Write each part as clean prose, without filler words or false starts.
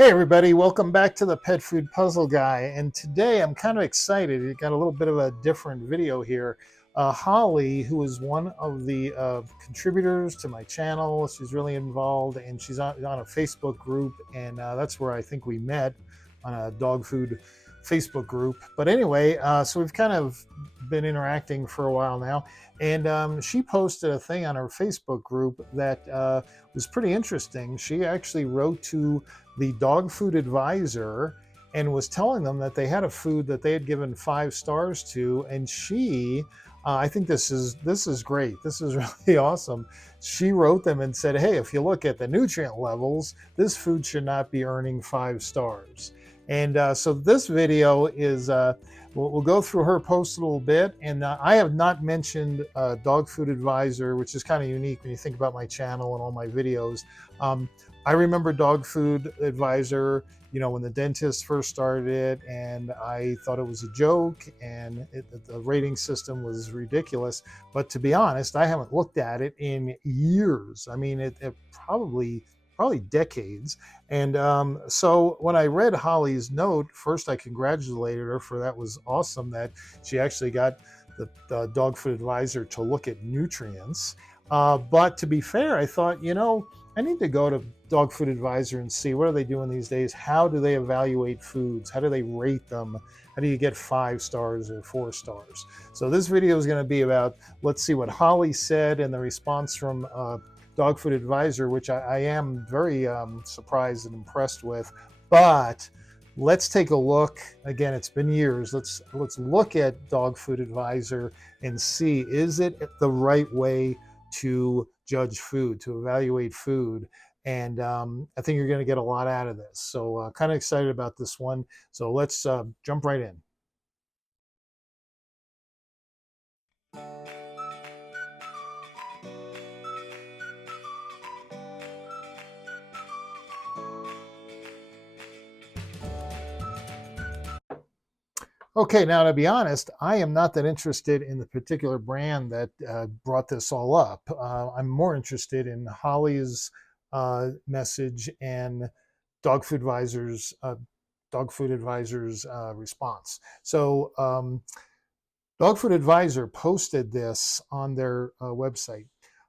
Hey everybody, welcome back to the Pet Food Puzzle Guy. And today I'm kind of excited. We got a little bit of a different video here. Holly, who is one of the contributors to my channel, she's really involved, and she's on a Facebook group, and that's where I think we met, on a dog food Facebook group. But anyway, so we've kind of been interacting for a while now, and she posted a thing on her Facebook group that was pretty interesting. She actually wrote to the dog food advisor and was telling them that they had a food that they had given 5 stars to, and she I think this is great. This is really awesome. She wrote them and said, hey, if you look at the nutrient levels, this food should not be earning 5 stars. And so this video is we'll go through her post a little bit, and I have not mentioned dog food advisor, which is kind of unique when you think about my channel and all my videos. I remember dog food advisor, when the dentist first started it, and I thought it was a joke, and the rating system was ridiculous. But to be honest, I haven't looked at it in years. I mean, it probably decades. And so when I read Holly's note, first I congratulated her, for that was awesome that she actually got the dog food advisor to look at nutrients. But to be fair, I thought, I need to go to Dog Food Advisor and see what are they doing these days. How do they evaluate foods? How do they rate them? How do you get 5 stars or 4 stars? So this video is going to be about, let's see what Holly said and the response from Dog Food Advisor, which I am very surprised and impressed with. But let's take a look. Again, it's been years. Let's look at Dog Food Advisor and see, is it the right way to judge food, to evaluate food? And I think you're going to get a lot out of this. So kind of excited about this one. So let's jump right in. Okay, now to be honest, I am not that interested in the particular brand that brought this all up. I'm more interested in Holly's message and Dog Food Advisor's response. So Dog Food Advisor posted this on their website.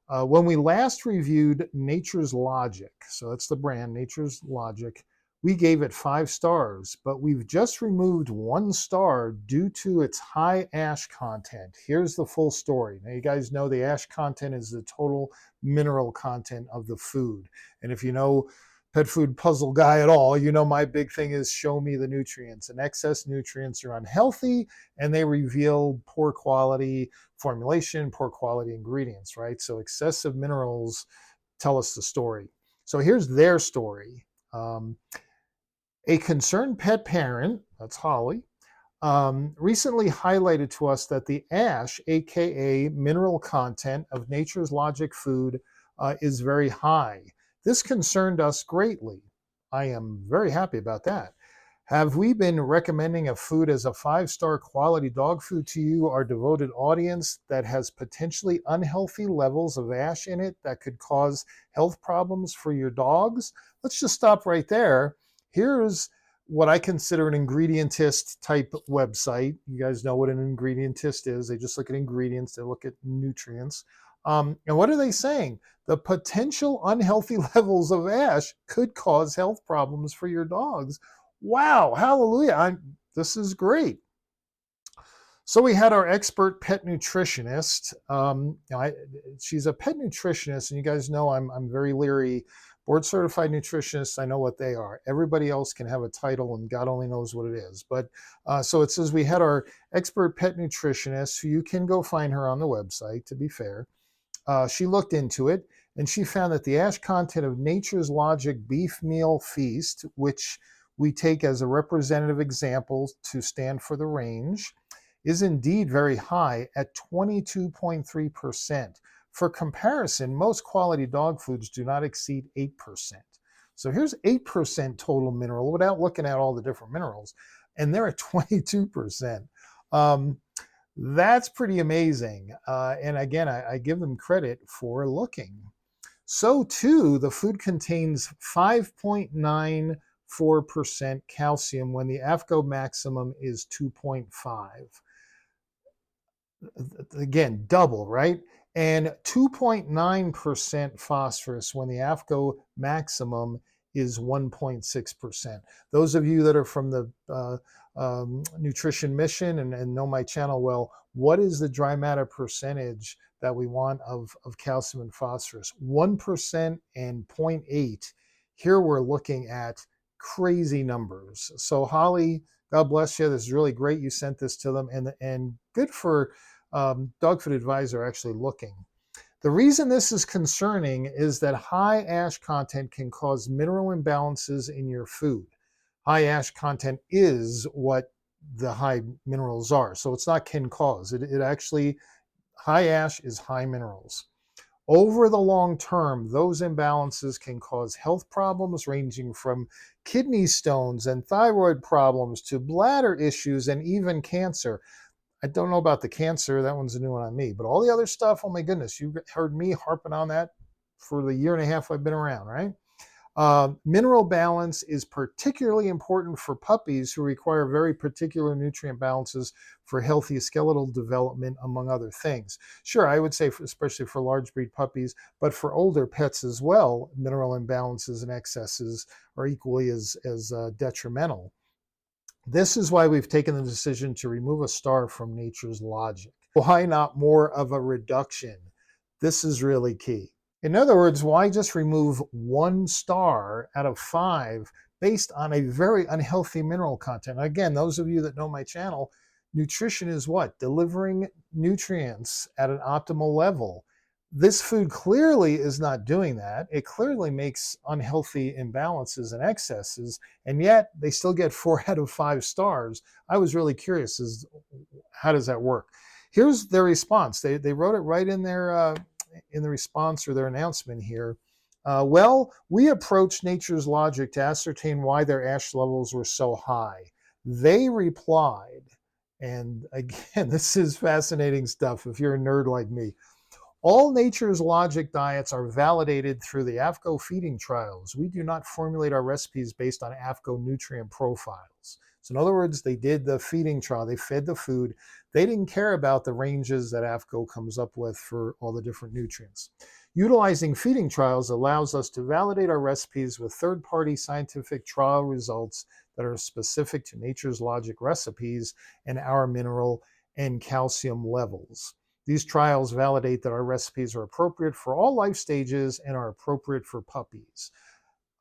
When we last reviewed Nature's Logic, so that's the brand, Nature's Logic, we gave it 5 stars, but we've just removed 1 star due to its high ash content. Here's the full story. Now, you guys know the ash content is the total mineral content of the food. And if you know Pet Food Puzzle Guy at all, you know my big thing is show me the nutrients. And excess nutrients are unhealthy, and they reveal poor quality formulation, poor quality ingredients, right? So excessive minerals tell us the story. So here's their story. A concerned pet parent, that's Holly, recently highlighted to us that the ash, aka mineral content of Nature's Logic food, is very high. This concerned us greatly. I am very happy about that. Have we been recommending a food as a 5-star quality dog food to you, our devoted audience, that has potentially unhealthy levels of ash in it that could cause health problems for your dogs? Let's just stop right there. Here's what I consider an ingredientist type website. You guys know what an ingredientist is. They just look at ingredients, they look at nutrients. And what are they saying? The potential unhealthy levels of ash could cause health problems for your dogs. Wow, hallelujah. This is great. So we had our expert pet nutritionist. She's a pet nutritionist, and you guys know I'm very leery. Board certified nutritionists, I know what they are. Everybody else can have a title, and God only knows what it is. But so it says we had our expert pet nutritionist, who you can go find her on the website, to be fair. She looked into it, and she found that the ash content of Nature's Logic Beef Meal Feast, which we take as a representative example to stand for the range, is indeed very high at 22.3%. For comparison, most quality dog foods do not exceed 8%. So here's 8% total mineral without looking at all the different minerals, and they're at 22%. That's pretty amazing. And again, I give them credit for looking. So too, the food contains 5.9 0.4% calcium when the AAFCO maximum is 2.5. Again, double, right? And 2.9% phosphorus when the AAFCO maximum is 1.6%. Those of you that are from the nutrition mission and know my channel well, what is the dry matter percentage that we want of calcium and phosphorus? 1% and 0.8. Here we're looking at crazy numbers. So Holly, God bless you. This is really great. You sent this to them, and good for Dog Food Advisor actually looking. The reason this is concerning is that high ash content can cause mineral imbalances in your food. High ash content is what the high minerals are. So it's not can cause. It actually, high ash is high minerals. Over the long term, those imbalances can cause health problems ranging from kidney stones and thyroid problems to bladder issues and even cancer. I don't know about the cancer. That one's a new one on me. But all the other stuff, oh my goodness, you heard me harping on that for the year and a half I've been around, right? Mineral balance is particularly important for puppies who require very particular nutrient balances for healthy skeletal development, among other things. Sure, I would say, especially for large breed puppies, but for older pets as well, mineral imbalances and excesses are equally as detrimental. This is why we've taken the decision to remove a star from Nature's Logic. Why not more of a reduction? This is really key. In other words, why just remove 1 star out of 5 based on a very unhealthy mineral content? Again, those of you that know my channel, nutrition is what? Delivering nutrients at an optimal level. This food clearly is not doing that. It clearly makes unhealthy imbalances and excesses, and yet they still get 4 out of 5 stars. I was really curious as how does that work? Here's their response. They wrote it right in their in the response or their announcement here. Well, we approached Nature's Logic to ascertain why their ash levels were so high. They replied, and again, this is fascinating stuff if you're a nerd like me. All Nature's Logic diets are validated through the AAFCO feeding trials. We do not formulate our recipes based on AAFCO nutrient profiles. So in other words, they did the feeding trial. They fed the food. They didn't care about the ranges that AAFCO comes up with for all the different nutrients. Utilizing feeding trials allows us to validate our recipes with third-party scientific trial results that are specific to Nature's Logic recipes and our mineral and calcium levels. These trials validate that our recipes are appropriate for all life stages and are appropriate for puppies.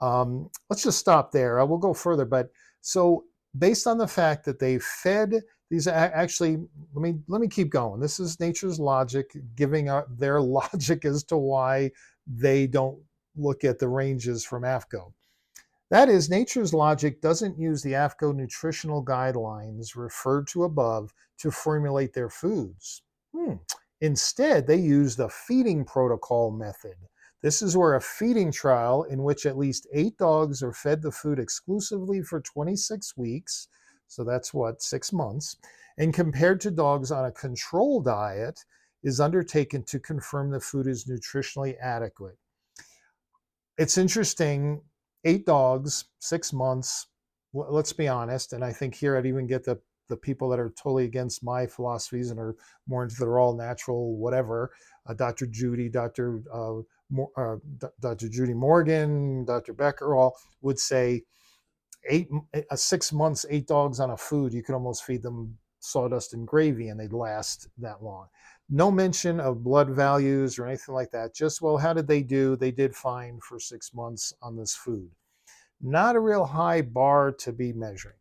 Let's just stop there. I will go further, but so based on the fact that they fed these, actually, let me keep going. This is Nature's Logic giving their logic as to why they don't look at the ranges from AAFCO. That is, Nature's Logic doesn't use the AAFCO nutritional guidelines referred to above to formulate their foods. Instead, they use the feeding protocol method. This is where a feeding trial in which at least 8 dogs are fed the food exclusively for 26 weeks, so that's what, 6 months, and compared to dogs on a control diet is undertaken to confirm the food is nutritionally adequate. It's interesting, 8 dogs, 6 months, let's be honest, and I think here I'd even get the people that are totally against my philosophies and are more into the all natural whatever, Dr. Judy, Dr. Judy Morgan, Dr. Becker, all would say 6 months, 8 dogs on a food, you could almost feed them sawdust and gravy and they'd last that long. No mention of blood values or anything like that. Just, well, how did they do? They did fine for 6 months on this food. Not a real high bar to be measuring.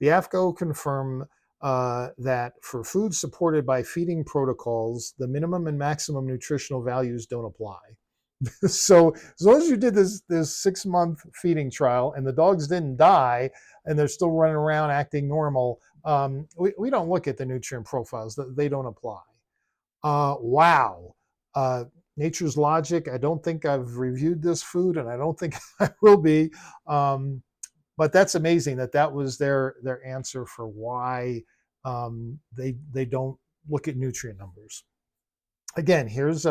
The AAFCO confirm that for foods supported by feeding protocols, the minimum and maximum nutritional values don't apply. So as long as you did this 6-month feeding trial and the dogs didn't die and they're still running around acting normal, we don't look at the nutrient profiles. They don't apply. Wow. Nature's Logic, I don't think I've reviewed this food and I don't think I will be. But that's amazing that was their answer for why they don't look at nutrient numbers. Again, here's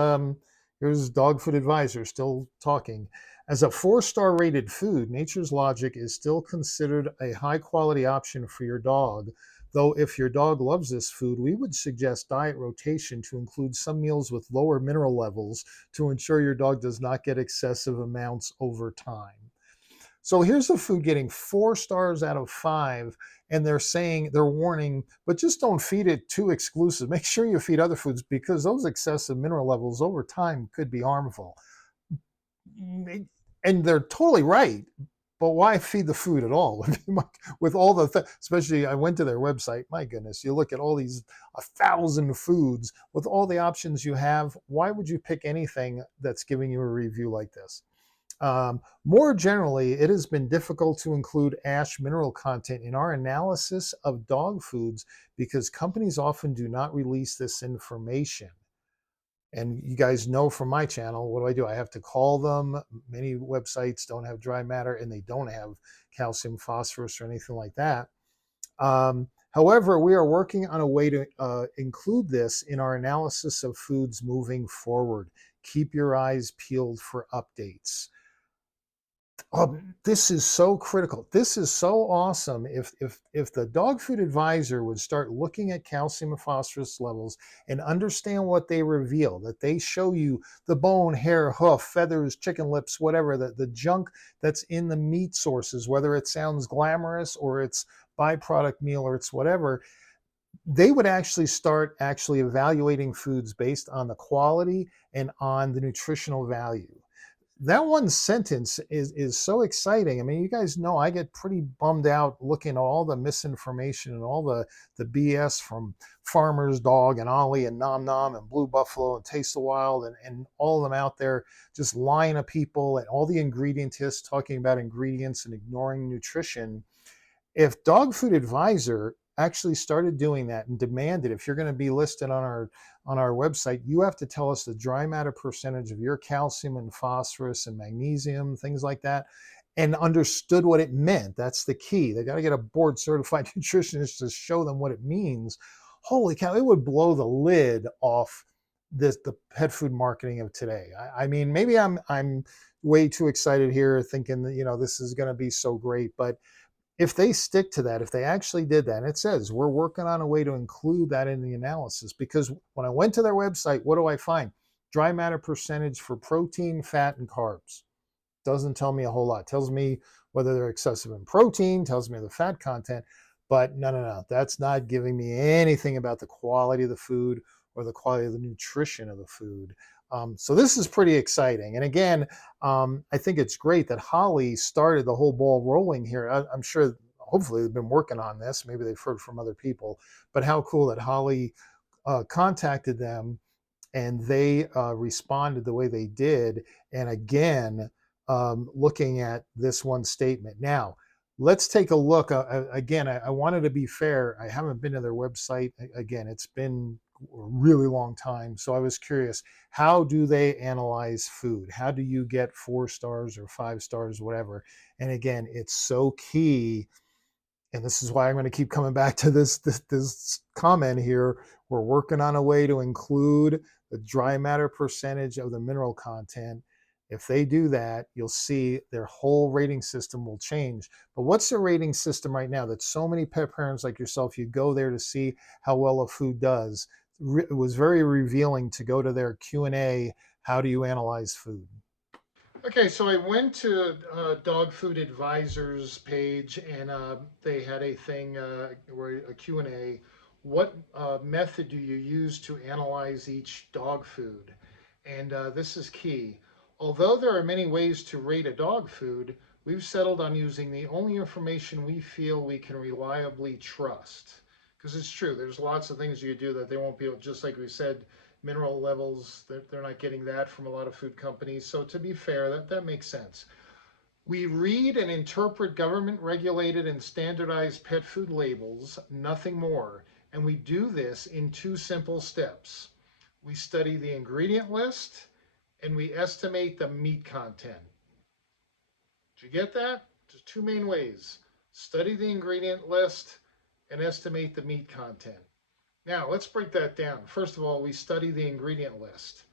Dog Food Advisor still talking. As a 4-star rated food, Nature's Logic is still considered a high quality option for your dog. Though, if your dog loves this food, we would suggest diet rotation to include some meals with lower mineral levels to ensure your dog does not get excessive amounts over time. So here's the food getting 4 stars out of 5, and they're warning, but just don't feed it too exclusive. Make sure you feed other foods because those excessive mineral levels over time could be harmful. And they're totally right. But why feed the food at all? With all especially I went to their website. My goodness, you look at all these 1,000 foods with all the options you have. Why would you pick anything that's giving you a review like this? More generally, it has been difficult to include ash mineral content in our analysis of dog foods because companies often do not release this information. And you guys know from my channel, what do? I have to call them. Many websites don't have dry matter and they don't have calcium, phosphorus, or anything like that. However, we are working on a way to include this in our analysis of foods moving forward. Keep your eyes peeled for updates. Oh, this is so critical. This is so awesome. If the dog food advisor would start looking at calcium and phosphorus levels and understand what they reveal, that they show you the bone, hair, hoof, feathers, chicken lips, whatever, the junk that's in the meat sources, whether it sounds glamorous or it's byproduct meal or it's whatever, they would actually start evaluating foods based on the quality and on the nutritional value. That one sentence is so exciting. I mean, you guys know I get pretty bummed out looking at all the misinformation and all the BS from Farmer's Dog and Ollie and Nom Nom and Blue Buffalo and Taste the Wild and all of them out there just lying to people and all the ingredientists talking about ingredients and ignoring nutrition. If Dog Food Advisor actually started doing that and demanded, if you're going to be listed on our website, you have to tell us the dry matter percentage of your calcium and phosphorus and magnesium, things like that, and understood what it meant. That's the key. They got to get a board certified nutritionist to show them what it means. Holy cow, it would blow the lid off the pet food marketing of today. I mean, maybe I'm way too excited here thinking that, this is going to be so great, but if they stick to that, if they actually did that, and it says we're working on a way to include that in the analysis, because when I went to their website, what do I find? Dry matter percentage for protein, fat, and carbs. Doesn't tell me a whole lot. Tells me whether they're excessive in protein, tells me the fat content, but no. That's not giving me anything about the quality of the food or the quality of the nutrition of the food. So this is pretty exciting. And again, I think it's great that Holly started the whole ball rolling here. I'm sure, hopefully, they've been working on this. Maybe they've heard from other people, but how cool that Holly contacted them and they responded the way they did. And again, looking at this one statement. Now, let's take a look. Again, I wanted to be fair. I haven't been to their website. Again, it's been a really long time. So I was curious, how do they analyze food? How do you get 4 stars or 5 stars, whatever? And again, it's so key, and this is why I'm going to keep coming back to this comment here. We're working on a way to include the dry matter percentage of the mineral content. If they do that, you'll see their whole rating system will change. But what's the rating system right now that so many pet parents like yourself, you go there to see how well a food does? It was very revealing to go to their Q&A, how do you analyze food? Okay, so I went to Dog Food Advisors page, and they had a thing where a Q&A. What method do you use to analyze each dog food? And this is key. Although there are many ways to rate a dog food, we've settled on using the only information we feel we can reliably trust. Because it's true, there's lots of things you do that they won't be able, just like we said, mineral levels, they're not getting that from a lot of food companies. So to be fair, that makes sense. We read and interpret government regulated and standardized pet food labels, nothing more. And we do this in 2 simple steps. We study the ingredient list and we estimate the meat content. Did you get that? There's 2 main ways. Study the ingredient list and estimate the meat content. Now, let's break that down. First of all, we study the ingredient list.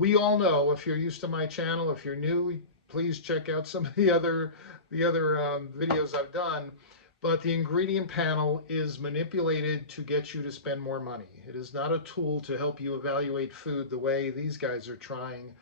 We all know, if you're used to my channel, if you're new, please check out some of the other videos I've done. But the ingredient panel is manipulated to get you to spend more money. It is not a tool to help you evaluate food the way these guys are trying,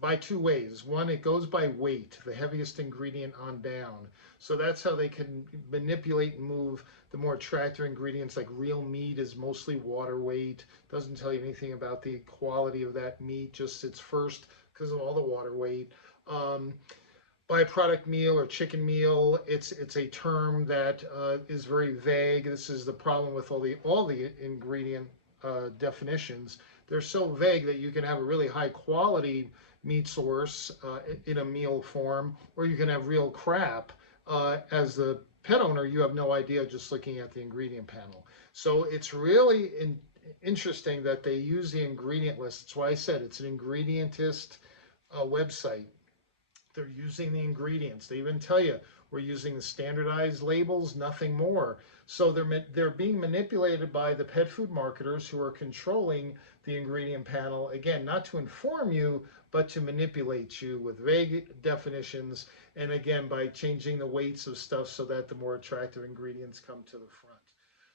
by two ways. One, it goes by weight, the heaviest ingredient on down. So that's how they can manipulate and move the more attractive ingredients, like real meat is mostly water weight. Doesn't tell you anything about the quality of that meat, just its first because of all the water weight. Um, Byproduct meal or chicken meal, it's a term that is very vague. This is the problem with all the ingredient definitions. They're so vague that you can have a really high quality meat source in a meal form, or you can have real crap. As the pet owner, you have no idea just looking at the ingredient panel. So it's really interesting that they use the ingredient list. That's why I said it's an ingredientist website. They're using the ingredients. They even tell you we're using the standardized labels, nothing more. So they're being manipulated by the pet food marketers who are controlling the ingredient panel. Again, not to inform you, but to manipulate you with vague definitions. And again, by changing the weights of stuff so that the more attractive ingredients come to the front.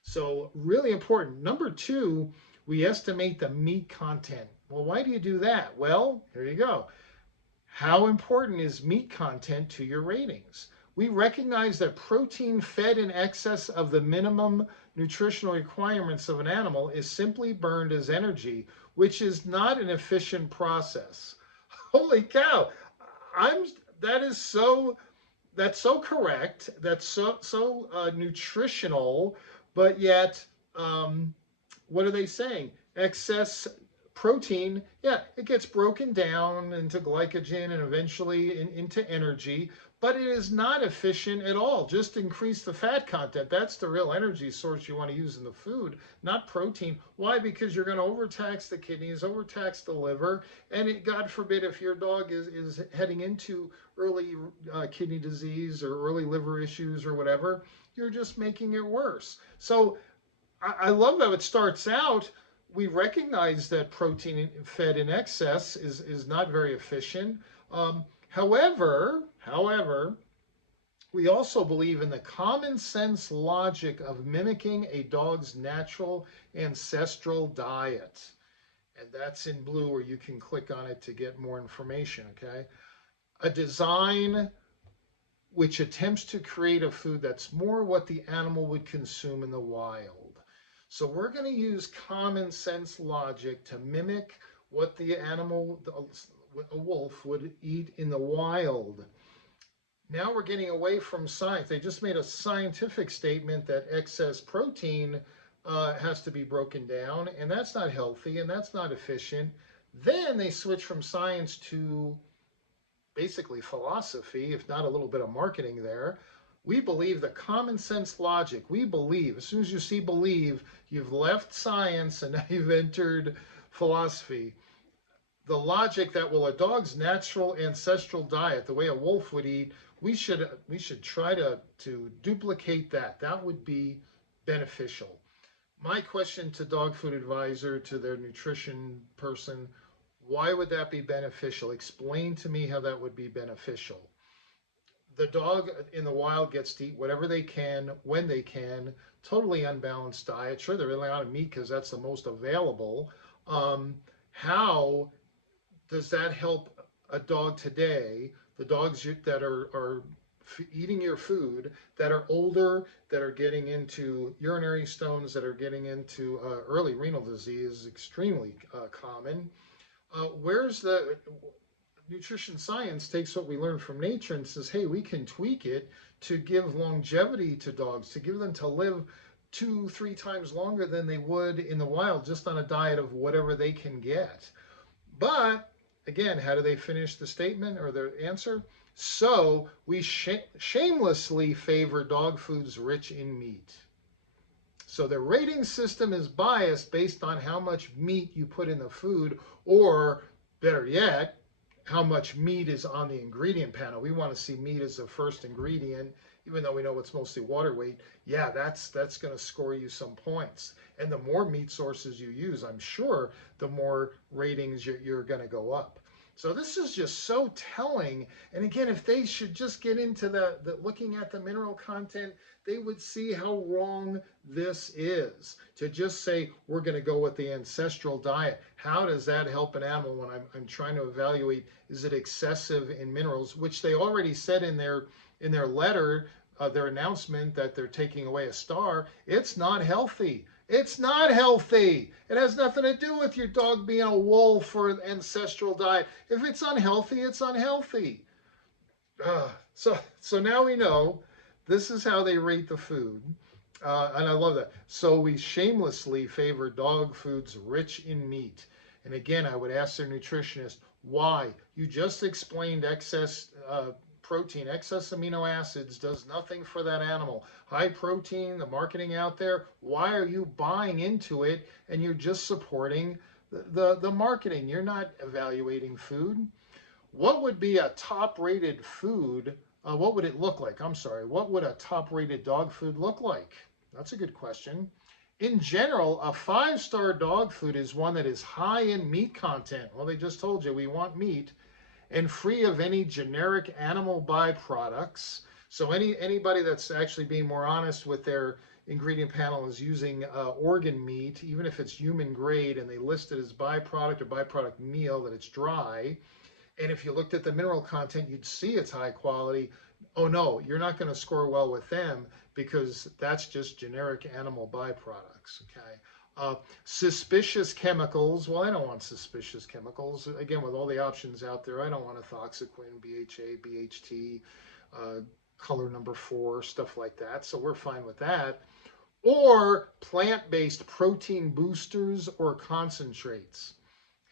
So really important. Number two, we estimate the meat content. Well, why do you do that? Well, here you go. How important is meat content to your ratings? We recognize that protein fed in excess of the minimum nutritional requirements of an animal is simply burned as energy, which is not an efficient process. Holy cow! I'm that is so that's so correct. That's so nutritional, but yet what are they saying? Excess protein, yeah, it gets broken down into glycogen and eventually into energy, but it is not efficient at all. Just increase the fat content. That's the real energy source you want to use in the food, not protein. Why? Because you're going to overtax the kidneys, overtax the liver, and God forbid if your dog is heading into early kidney disease or early liver issues or whatever, you're just making it worse. So I love how it starts out. We recognize that protein fed in excess is not very efficient. However, we also believe in the common sense logic of mimicking a dog's natural ancestral diet. And that's in blue, where you can click on it to get more information, okay? A design which attempts to create a food that's more what the animal would consume in the wild. So we're going to use common sense logic to mimic what the animal, a wolf, would eat in the wild. Now we're getting away from science. They just made a scientific statement that excess protein has to be broken down, and that's not healthy and that's not efficient. Then they switch from science to basically philosophy, if not a little bit of marketing there. We believe the common sense logic. We believe, as soon as you see believe, you've left science and now you've entered philosophy. The logic that, well, a dog's natural ancestral diet, the way a wolf would eat, we should try to duplicate that. That would be beneficial. My question to Dog Food Advisor, to their nutrition person, why would that be beneficial? Explain to me how that would be beneficial. The dog in the wild gets to eat whatever they can, when they can, totally unbalanced diet. Sure, they're relying on meat because that's the most available. How does that help a dog today? The dogs that are eating your food, that are older, that are getting into urinary stones, that are getting into early renal disease, extremely common. Where's the nutrition science takes what we learned from nature and says, hey, we can tweak it to give longevity to dogs, to give them to live 2-3 times longer than they would in the wild, just on a diet of whatever they can get. But again, how do they finish the statement or the answer? So we shamelessly favor dog foods rich in meat. So the rating system is biased based on how much meat you put in the food, or better yet, how much meat is on the ingredient panel. We want to see meat as the first ingredient, even though we know it's mostly water weight. Yeah, that's going to score you some points. And the more meat sources you use, I'm sure the more ratings you're going to go up. So this is just so telling. And again, if they should just get into the looking at the mineral content, they would see how wrong this is. To just say we're going to go with the ancestral diet. How does that help an animal when I'm trying to evaluate, is it excessive in minerals, which they already said in their letter, their announcement that they're taking away a star. It's not healthy. It's not healthy. It has nothing to do with your dog being a wolf or ancestral diet. If it's unhealthy, it's unhealthy. So now we know this is how they rate the food. And I love that. So we shamelessly favor dog foods rich in meat. And again, I would ask their nutritionist, why? You just explained excess protein, excess amino acids does nothing for that animal. High protein, the marketing out there, why are you buying into it and you're just supporting the marketing? You're not evaluating food. What would be a top rated food? What would it look like? I'm sorry. What would a top rated dog food look like? That's a good question. In general, a 5-star dog food is one that is high in meat content. Well, they just told you we want meat and free of any generic animal byproducts. So anybody that's actually being more honest with their ingredient panel is using organ meat, even if it's human grade, and they list it as byproduct or byproduct meal, that it's dry. And if you looked at the mineral content, you'd see it's high quality. Oh no, you're not going to score well with them because that's just generic animal byproducts. Okay. Suspicious chemicals. Well, I don't want suspicious chemicals. Again, with all the options out there, I don't want ethoxyquin, BHA, BHT, uh, color number 4, stuff like that. So we're fine with that. Or plant-based protein boosters or concentrates.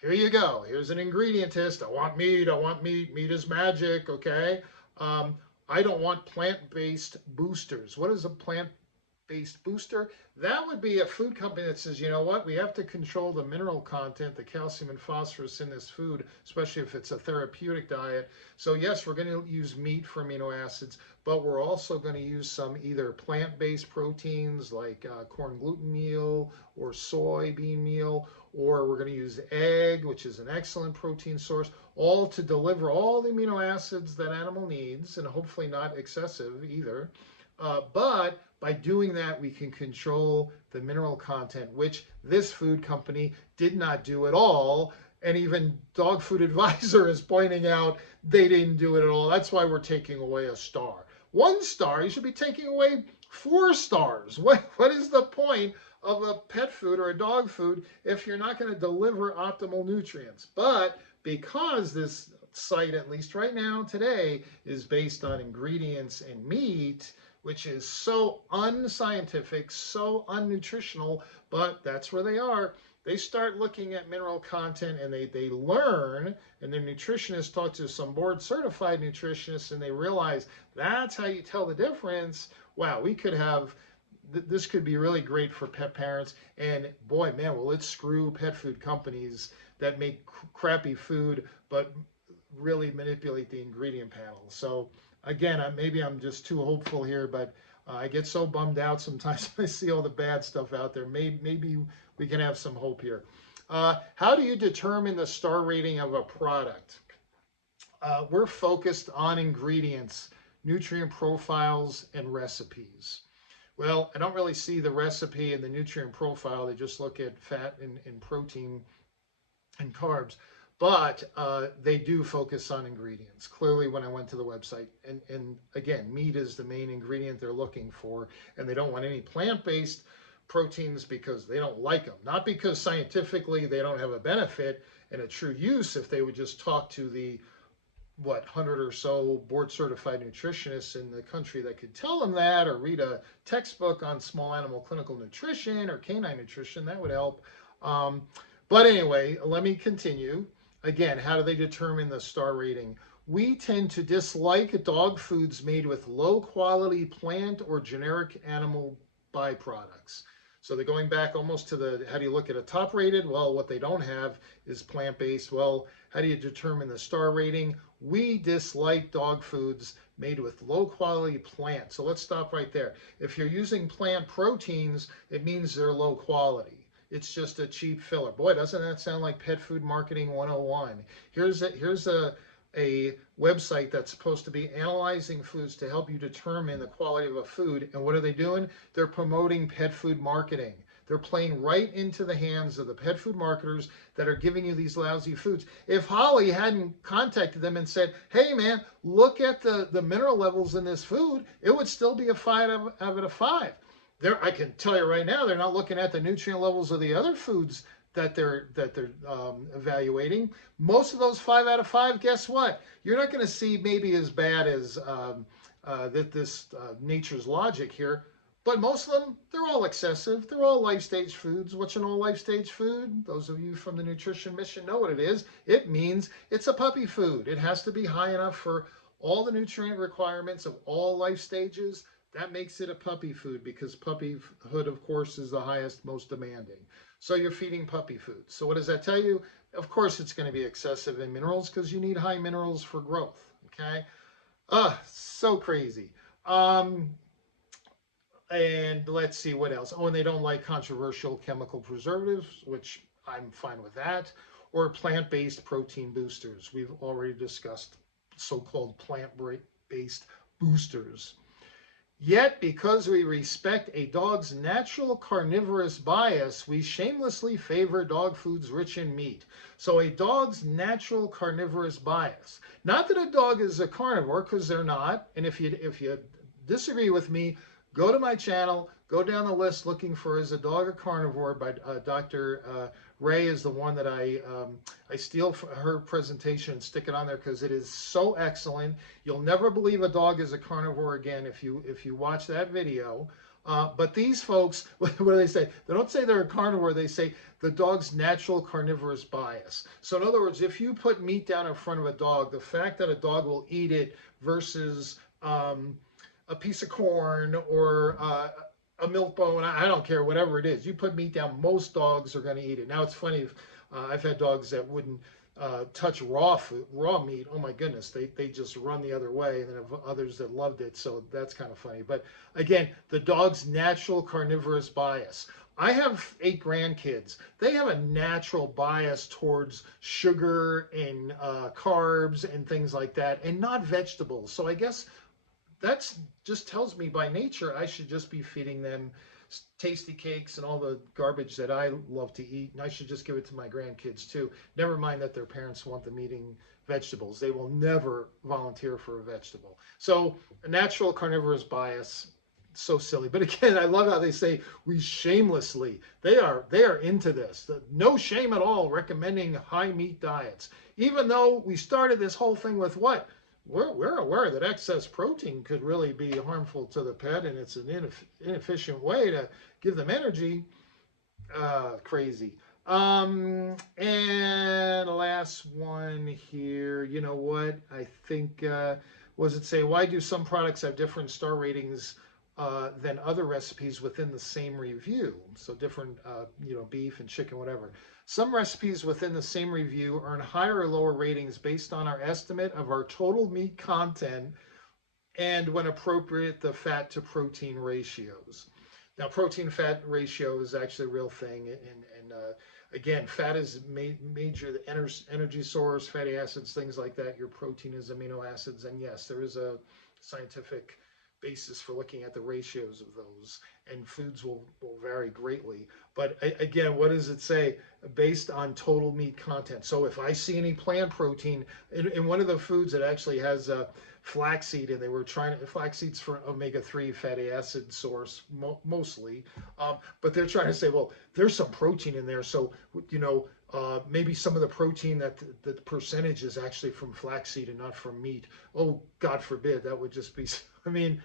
Here you go. Here's an ingredient list. I want meat. I want meat. Meat is magic. Okay. Um, I don't want plant-based boosters. What is a plant-based booster? That would be a food company that says, you know what, we have to control the mineral content, the calcium and phosphorus in this food, especially if it's a therapeutic diet. So yes, we're going to use meat for amino acids, but we're also going to use some either plant-based proteins like corn gluten meal or soybean meal, or we're going to use egg, which is an excellent protein source, all to deliver all the amino acids that animal needs, and hopefully not excessive either. But by doing that, we can control the mineral content, which this food company did not do at all. And even Dog Food Advisor is pointing out they didn't do it at all. That's why we're taking away a star. 1 star, you should be taking away 4 stars. What is the point of a pet food or a dog food if you're not going to deliver optimal nutrients? But because this site, at least right now today, is based on ingredients and meat, which is so unscientific, so unnutritional, but that's where they are. They start looking at mineral content and they learn, and their nutritionists talk to some board certified nutritionists and they realize that's how you tell the difference. Wow, we could have this could be really great for pet parents. And boy, man, will it screw pet food companies that make crappy food but really manipulate the ingredient panel. So again, maybe I'm just too hopeful here, but I get so bummed out sometimes when I see all the bad stuff out there. Maybe we can have some hope here. How do you determine the star rating of a product? We're focused on ingredients, nutrient profiles, and recipes. Well, I don't really see the recipe and the nutrient profile. They just look at fat and protein and carbs. But they do focus on ingredients. Clearly, when I went to the website, and again, meat is the main ingredient they're looking for, and they don't want any plant-based proteins because they don't like them. Not because scientifically they don't have a benefit and a true use. If they would just talk to the 100 or so board certified nutritionists in the country that could tell them that, or read a textbook on small animal clinical nutrition or canine nutrition, that would help. Um, but anyway, let me continue. Again, how do they determine the star rating? We tend to dislike dog foods made with low quality plant or generic animal byproducts. So they're going back almost to the, how do you look at a top rated? Well, what they don't have is plant-based. Well, how do you determine the star rating? We dislike dog foods made with low quality plant. So let's stop right there. If you're using plant proteins, it means they're low quality. It's just a cheap filler. Boy, doesn't that sound like pet food marketing 101? Here's a website that's supposed to be analyzing foods to help you determine the quality of a food. And what are they doing? They're promoting pet food marketing. They're playing right into the hands of the pet food marketers that are giving you these lousy foods. If Holly hadn't contacted them and said, hey man, look at the mineral levels in this food, it would still be a 5 out of 5. I can tell you right now, they're not looking at the nutrient levels of the other foods that they're evaluating. Most of those 5 out of 5, guess what? You're not going to see maybe as bad as this nature's logic here, but most of them, they're all excessive. They're all life stage foods. What's an all life stage food? Those of you from the Nutrition Mission know what it is. It means it's a puppy food. It has to be high enough for all the nutrient requirements of all life stages. That makes it a puppy food because puppyhood, of course, is the highest, most demanding. So you're feeding puppy food. So what does that tell you? Of course, it's going to be excessive in minerals because you need high minerals for growth. Okay. So crazy. Um, and let's see what else. Oh, and they don't like controversial chemical preservatives, which I'm fine with that, or plant-based protein boosters. We've already discussed so-called plant-based boosters. Yet, because we respect a dog's natural carnivorous bias, we shamelessly favor dog foods rich in meat. So, a dog's natural carnivorous bias. Not that a dog is a carnivore, because they're not. And if you disagree with me, go to my channel, go down the list looking for Is a Dog a Carnivore by Dr. Ray is the one that I steal her presentation and stick it on there because it is so excellent. You'll never believe a dog is a carnivore again if you watch that video. But these folks, what do they say? They don't say they're a carnivore. They say the dog's natural carnivorous bias. So in other words, if you put meat down in front of a dog, the fact that a dog will eat it versus a piece of corn or a milk bone, I don't care, whatever it is. You put meat down, most dogs are going to eat it. Now it's funny, I've had dogs that wouldn't touch raw food, raw meat. Oh my goodness, they just run the other way. And then have others that loved it, so that's kind of funny. But again, the dog's natural carnivorous bias. I have 8 grandkids. They have a natural bias towards sugar and carbs and things like that, and not vegetables. So I guess that's just tells me by nature I should just be feeding them tasty cakes and all the garbage that I love to eat, and I should just give it to my grandkids too. Never mind that their parents want them eating vegetables. They will never volunteer for a vegetable. So a natural carnivorous bias, so silly. But again, I love how they say we shamelessly. They are into this. No shame at all recommending high meat diets. Even though we started this whole thing with what? We're aware that excess protein could really be harmful to the pet, and it's an inefficient way to give them energy. Crazy. And last one here. You know what? I think was it say why do some products have different star ratings than other recipes within the same review? So different, beef and chicken, whatever. Some recipes within the same review earn higher or lower ratings based on our estimate of our total meat content and, when appropriate, the fat to protein ratios. Now, protein fat ratio is actually a real thing, and again, fat is major the energy source, fatty acids, things like that. Your protein is amino acids, and yes, there is a scientific basis for looking at the ratios of those, and foods will vary greatly. But again, what does it say? Based on total meat content. So if I see any plant protein in one of the foods, it actually has flaxseed, and they were trying to flaxseed's for omega-3 fatty acid source mostly, but they're trying to say, well, there's some protein in there, so maybe some of the protein that the percentage is actually from flaxseed and not from meat. Oh, God forbid, that would just be. I mean,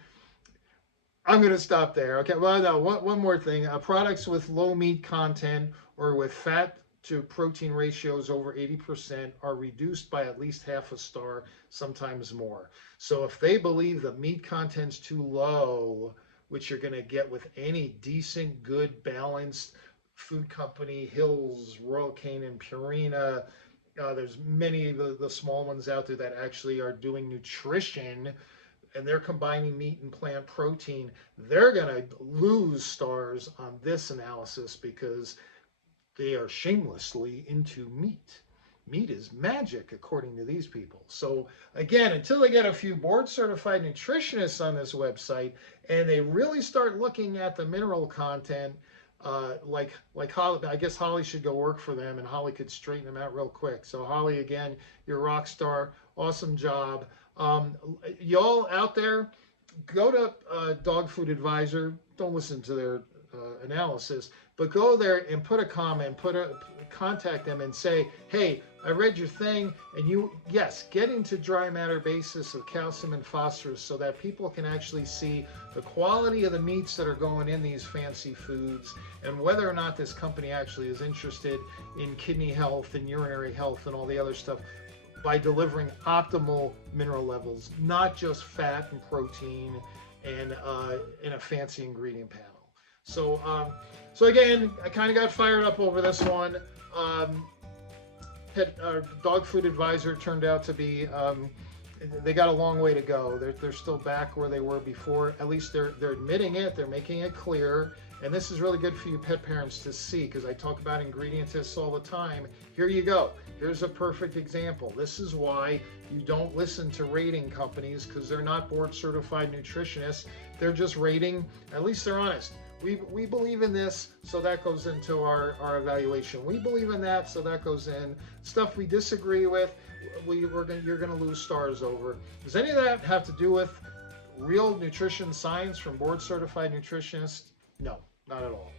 I'm going to stop there. Okay. Well, no, one more thing. Products with low meat content or with fat to protein ratios over 80% are reduced by at least half a star, sometimes more. So if they believe the meat content's too low, which you're going to get with any decent, good, balanced food company, Hills, Royal Canin, Purina, there's many of the small ones out there that actually are doing nutrition, and they're combining meat and plant protein, they're going to lose stars on this analysis because they are shamelessly into meat. Meat is magic, according to these people. So, again, until they get a few board certified nutritionists on this website and they really start looking at the mineral content, like Holly, I guess Holly should go work for them and Holly could straighten them out real quick. So, Holly, again, you're a rock star. Awesome job. Y'all out there, go to Dog Food Advisor. Don't listen to their analysis, but go there and put a comment, contact them and say, hey, I read your thing, and yes, get into dry matter basis of calcium and phosphorus so that people can actually see the quality of the meats that are going in these fancy foods and whether or not this company actually is interested in kidney health and urinary health and all the other stuff by delivering optimal mineral levels, not just fat and protein and in a fancy ingredient panel. So, so again, I kind of got fired up over this one. Dog Food Advisor turned out to be, they got a long way to go. They're still back where they were before. At least they're admitting it. They're making it clear. And this is really good for you pet parents to see because I talk about ingredient tests all the time. Here you go. Here's a perfect example. This is why you don't listen to rating companies because they're not board certified nutritionists. They're just rating. At least they're honest. We believe in this, so that goes into our evaluation. We believe in that, so that goes in. Stuff we disagree with, you're gonna lose stars over. Does any of that have to do with real nutrition science from board certified nutritionists? No, not at all.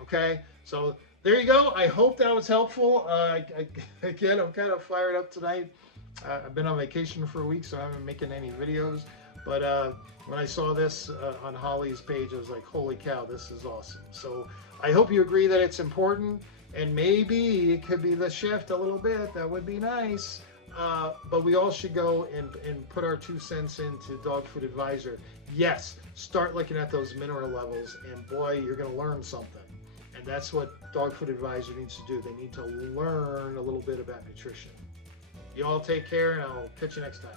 Okay, so there you go. I hope that was helpful. Again, I'm kind of fired up tonight. I've been on vacation for a week, so I haven't been making any videos. But when I saw this on Holly's page, I was like, holy cow, this is awesome. So I hope you agree that it's important, and maybe it could be the shift a little bit. That would be nice. But we all should go and put our 2 cents into Dog Food Advisor. Yes, start looking at those mineral levels, and boy, you're going to learn something. And that's what Dog Food Advisor needs to do. They need to learn a little bit about nutrition. You all take care, and I'll catch you next time.